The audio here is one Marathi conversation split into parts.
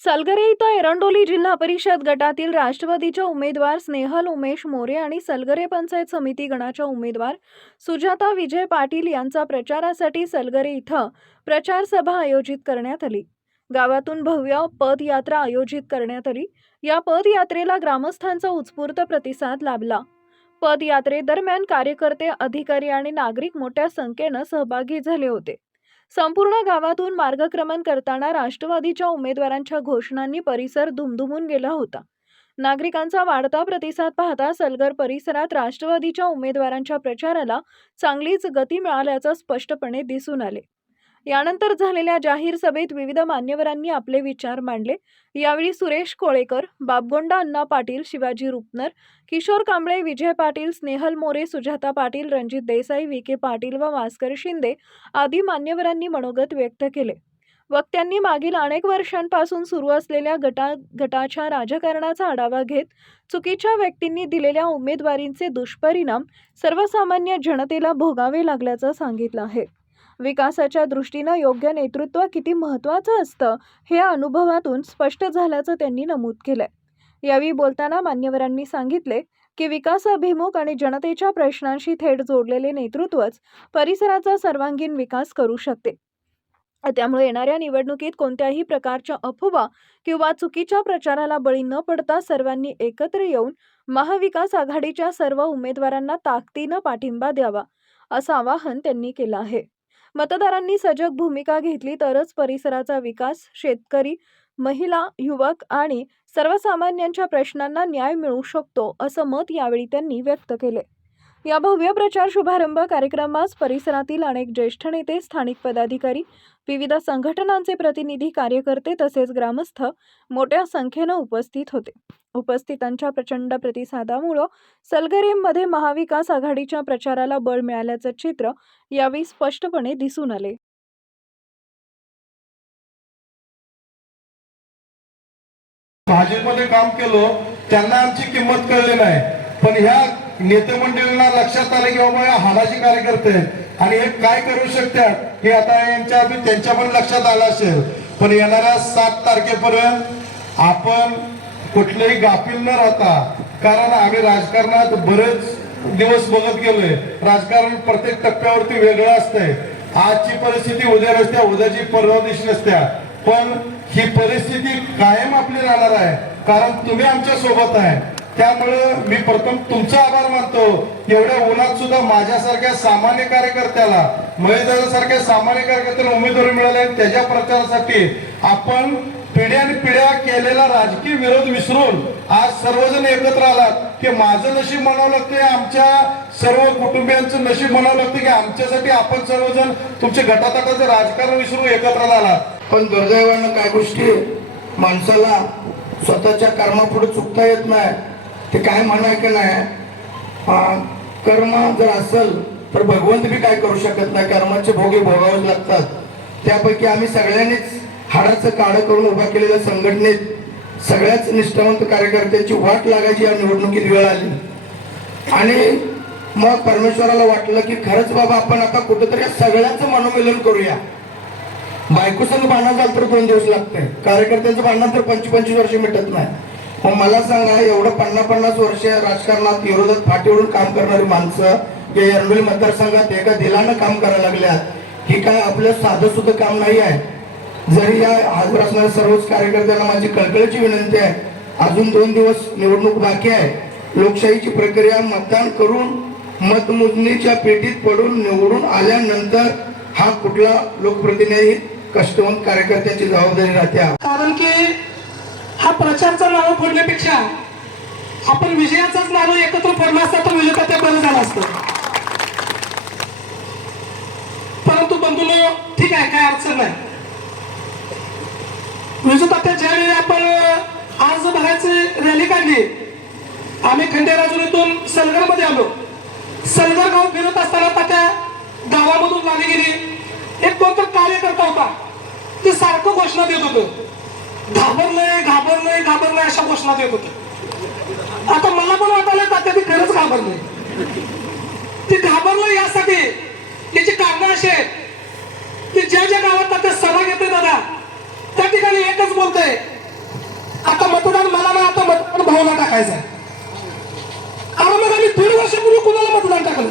सलगरे इथं एरंडोली जिल्हा परिषद गटातील राष्ट्रवादीच्या उमेदवार स्नेहल उमेश मोरे आणि सलगरे पंचायत समिती गणाच्या उमेदवार सुजाता विजय पाटील यांचा प्रचारासाठी सलगरे इथं प्रचार सभा आयोजित करण्यात आली। गावातून भव्य पदयात्रा आयोजित करण्यात आली। या पदयात्रेला ग्रामस्थांचा उत्स्फूर्त प्रतिसाद लाभला। पदयात्रेदरम्यान कार्यकर्ते, अधिकारी आणि नागरिक मोठ्या संख्येने सहभागी झाले होते। संपूर्ण गावातून मार्गक्रमण करताना राष्ट्रवादीच्या उमेदवारांच्या घोषणांनी परिसर दुमदुमून गेला होता। नागरिकांचा वाढता प्रतिसाद पाहता सलगर परिसरात राष्ट्रवादीच्या उमेदवारांच्या प्रचाराला चांगलीच गती मिळाल्याचे स्पष्टपणे दिसून आले। यानंतर झालेल्या जाहीर सभेत विविध मान्यवरांनी आपले विचार मांडले। यावेळी सुरेश कोळेकर, बाबगोंडा अण्णा पाटील, शिवाजी रुपनर, किशोर कांबळे, विजय पाटील, स्नेहल मोरे, सुजाता पाटील, रणजित देसाई, विके पाटील व भास्कर शिंदे आदी मान्यवरांनी मनोगत व्यक्त केले। वक्त्यांनी मागील अनेक वर्षांपासून सुरू असलेल्या गटाच्या राजकारणाचा आढावा घेत चुकीच्या व्यक्तींनी दिलेल्या उमेदवारींचे दुष्परिणाम सर्वसामान्य जनतेला भोगावे लागल्याचं सांगितलं आहे। विकासाच्या दृष्टीने योग्य नेतृत्व किती महत्त्वाचं असतं हे अनुभवातून स्पष्ट झाल्याचं त्यांनी नमूद केलंय। यावेळी बोलताना मान्यवरांनी सांगितले की विकासाभिमुख आणि जनतेच्या प्रश्नांशी थेट जोडलेले नेतृत्वच परिसराचा सर्वांगीण विकास करू शकते। त्यामुळे येणाऱ्या निवडणुकीत कोणत्याही प्रकारच्या अफवा किंवा चुकीच्या प्रचाराला बळी न पडता सर्वांनी एकत्र येऊन महाविकास आघाडीच्या सर्व उमेदवारांना ताकदीने पाठिंबा द्यावा असं आवाहन त्यांनी केलं आहे। मतदारांनी सजग भूमिका घेतली तरच परिसराचा विकास, शेतकरी, महिला, युवक आणि सर्वसामान्यांच्या प्रश्नांना न्याय मिळू शकतो असं मत यावेळी त्यांनी व्यक्त केले। या भव्य प्रचार शुभारंभ कार्यक्रमास परिसरातील अनेक ज्येष्ठ नेते, स्थानिक पदाधिकारी, विविध संघटनांचे प्रतिनिधी, कार्यकर्ते तसेच ग्रामस्थ मोठ्या संख्येने उपस्थित होते। उपस्थितांच्या प्रचंड प्रतिसादामुळे सलगरेमध्ये महाविकास आघाडीच्या प्रचाराला बळ मिळाल्याचे चित्र यावेळी स्पष्टपणे दिसून आले। भाजपमध्ये काम केलं त्यांना आमची किंमत कळली नाही, पण ह्या नेते मंडळींना लक्षात आले की बाबा हाडाचे कार्यकर्ते आणि हे काय करू शकतात हे आता त्यांच्या पण लक्षात आलं असेल। पण येणाऱ्या 7 तारखेपर्यंत आपण कुठलेही गाफील न राहता, कारण आम्ही राजकारणात बरेच दिवस बघत गेलोय, राजकारण प्रत्येक टप्प्यावरती वेगळं असतंय। आजची परिस्थिती उद्या नसत्या, उद्याची परवा दिवशी नसत्या, पण ही परिस्थिती कायम आपली राहणार आहे कारण तुम्ही आमच्या सोबत आहे। त्यामुळे मी प्रथम तुमचा आभार मानतो। एवढ्या उन्हात सुद्धा माझ्यासारख्या सामान्य कार्यकर्त्याला, महेशदादासारख्या सामान्य कार्यकर्त्याला उमेदवारी मिळाली, त्याच्या प्रचारासाठी आपण पिढ्यानपिढ्या केलेला राजकीय विरोध विसरून आज सर्वजण एकत्र आलात की माझं नशीब म्हणावं लागतं, आमच्या सर्व कुटुंबियांचं नशीब म्हणावं लागतं की आमच्यासाठी आपण सर्वजण तुमचे गटातटाचं राजकारण विसरून एकत्र आलात। पण दुर्दैवानं काय गोष्टी माणसाला स्वतःच्या कर्मापुढे चुकता येत नाही। ते काय म्हणाय की नाही, कर्म जर असेल तर भगवंत बी काय करू शकत नाही, कर्माचे भोगे भोगावेच लागतात। त्यापैकी आम्ही सगळ्यांनीच हाडाचं काढं करून उभा केलेल्या संघटनेत सगळ्याच निष्ठावंत कार्यकर्त्यांची वाट लागायची या निवडणुकीत वेळ आली आणि मग परमेश्वराला वाटलं की खरंच बाबा आपण आता कुठेतरी सगळ्यांचं मनोमिलन करूया। बायको संग भांडण झालं तर 2 दिवस लागते, कार्यकर्त्यांचं भांडण तर 25-25 वर्ष मिटत नाही। मग मला सांगा, एवढं 50-50 वर्ष राजकारणात विरोधात फाटीवरून काम करणारी माणसं या एरंडोली मतदारसंघात एका दिलानं काम करायला लागल्यात ही काय आपलं साधं सुद्धा काम नाही आहे। जरी या हजर असणाऱ्या सर्वच कार्यकर्त्यांना माझी कळकळीची विनंती आहे, अजून 2 दिवस निवडणूक बाकी आहे। लोकशाहीची प्रक्रिया मतदान करून मतमोजणीच्या पेटीत पडून निवडून आल्यानंतर हा कुठला लोकप्रतिनिधी कष्टवंत कार्यकर्त्याची जबाबदारी राहते। कारण की हा प्रचारचा नाव फोडण्यापेक्षा आपण विजयाचाच नाव एकत्र फोडला असता तर विजय ते बरं झालं असतं। परंतु बंधूंनो, ठीक आहे, काय अडचण नाही। विजय ज्यावेळी आपण आज भरायची रॅली काढली, आम्ही खंडेराजुरीतून सलगरमध्ये आलो। सलगर गाव फिरत असताना त्या गावामधून गाडी गेली, एक कोणतर कार्यकर्ता होता, ते सारखं घोषणा देत होतं, घाबरलंय घाबरलंय घाबरलंय अशा घोषणा देत होतं। आता मला पण वाटायला तात्या ती खरंच घाबरलंय, ती घाबरलंय यासाठी त्याची कारणं अशी आहेत की ज्या ज्या गावात तात्या सभा घेते दादा, त्या ठिकाणी एकच बोलतोय मतदान मला ना आता मतदान भाऊला टाकायचं आहे. अरे मग आम्ही 1.5 वर्षापूर्वी कुणाला मतदान टाकलं?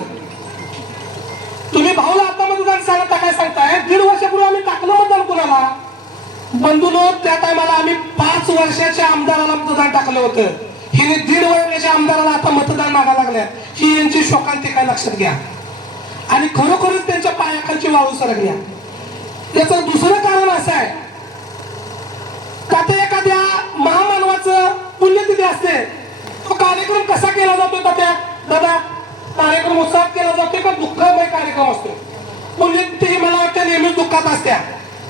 तुम्ही भाऊला आता मतदान टाकाय सांगताय, 1.5 वर्षापूर्वी आम्ही टाकलं मतदान कुणाला? बंधूनो, त्या टायमाला आम्ही 5 वर्षाच्या आमदाराला मतदान टाकलं होतं. हिने 1.5 वर्षाच्या आमदाराला आता मतदान मागायला लागल्या. ही यांची शोकांतिका लक्षात घ्या. आणि खरोखरच त्यांच्या पायाखालची वाळू सरकल्या. याचं दुसरं कारण असं आहे का ते एखाद्या महामानवाचं पुण्यतिथी असते, तो कार्यक्रम कसा केला जातो दादा? कार्यक्रम उत्साहात केला जातो का दुःखमय कार्यक्रम असतो? पुण्यतिथी मला वाटतं नेहमीच दुःखात असत्या.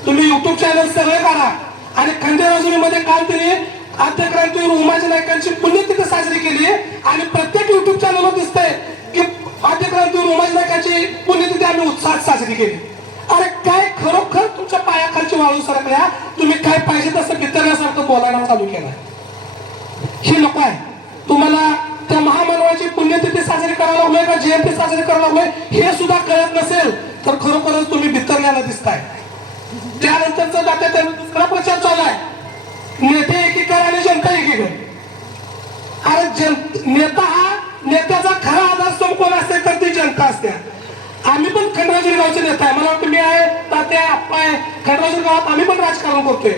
तुम्ही युट्यूब चॅनल सगळे काढा आणि खंडेराजुरीमध्ये काल त्यांनी आद्यक्रांतीवीर उमाजी नायकांची पुण्यतिथी साजरी केली आणि प्रत्येक युट्यूब चॅनलवर दिसतंय की आद्यक्रांतीवीर उमाजी नायकांची पुण्यतिथी आम्ही उत्साहात साजरी केली. अरे काय खरोखर तुमच्या पायाखालची वाळू सरकल्या? तुम्ही काय पाहिजे तसं बितरण्यासारखं बोलायला चालू केलं. हे नको आहे. तुम्हाला त्या महामानवाची पुण्यतिथी साजरी करायला लागलोय का जयंती साजरी करायला लागलोय हे सुद्धा कळत नसेल तर खरोखरच तुम्ही बितरल्याला दिसताय. त्यानंतरचा त्यांचा दुसरा प्रचार चालू आहे, नेते एकीकडे आणि जनता एकीकडे. अरे नेता हा नेत्याचा खरा आधारस्तंभ कोण असते तर ती जनता असते. आम्ही पण खंडराजुरी गावचे नेता आहे. मला वाटतं मी आहे, तात्या, आप्पा आहे. खंडराजुरी गावात आम्ही पण राजकारण करतोय.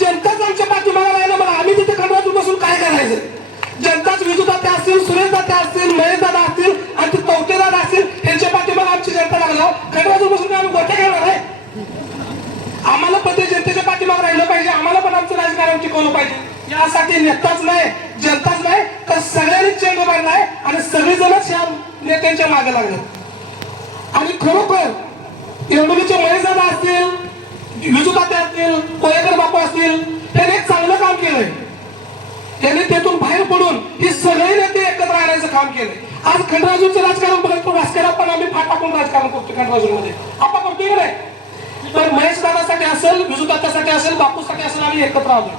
जनताच आमच्या पाठीमागे राहिलं, मग आम्ही तिथे खंडराजुरी बसून काय करायचं? जनताच विजूदाते असतील, सुरेश दाते असतील, महेश दादा असतील आणि ते तवटे दादा असतील, यांच्या पाठीमागे आमची जनता लागला. खंडराजुरी बसून आम्ही गोट्या घेणार आहे? आम्हाला पण ते जनतेच्या पाठीमागे राहिलं पाहिजे. आम्हाला पण आमचं राजकारण टिकवलं पाहिजे. यासाठी नेताच नाही, जनताच नाही, तर सगळ्यांनी चेंडू मारलाय आणि सगळेजणच या नेत्यांच्या मागे लागले. आणि खरोखर एवढीचे महेश दादा असतील, विजूदाते असतील, कोळेकर बापू असतील, त्यांनी एक चांगलं काम केलंय. त्यांनी त्यातून बाहेर पडून ही सगळे नेते एकत्र आणायचं काम केलंय. आज खंडराजूरचं राजकारण बघतो, भास्करराव पण आम्ही फाट टाकून राजकारण करतो खंडराजूरमध्ये. आपण करतोय की नाही? तर महेश दादासाठी असेल, विजूदात्यासाठी असेल, बापूसाठी असेल, आम्ही एकत्र आलो.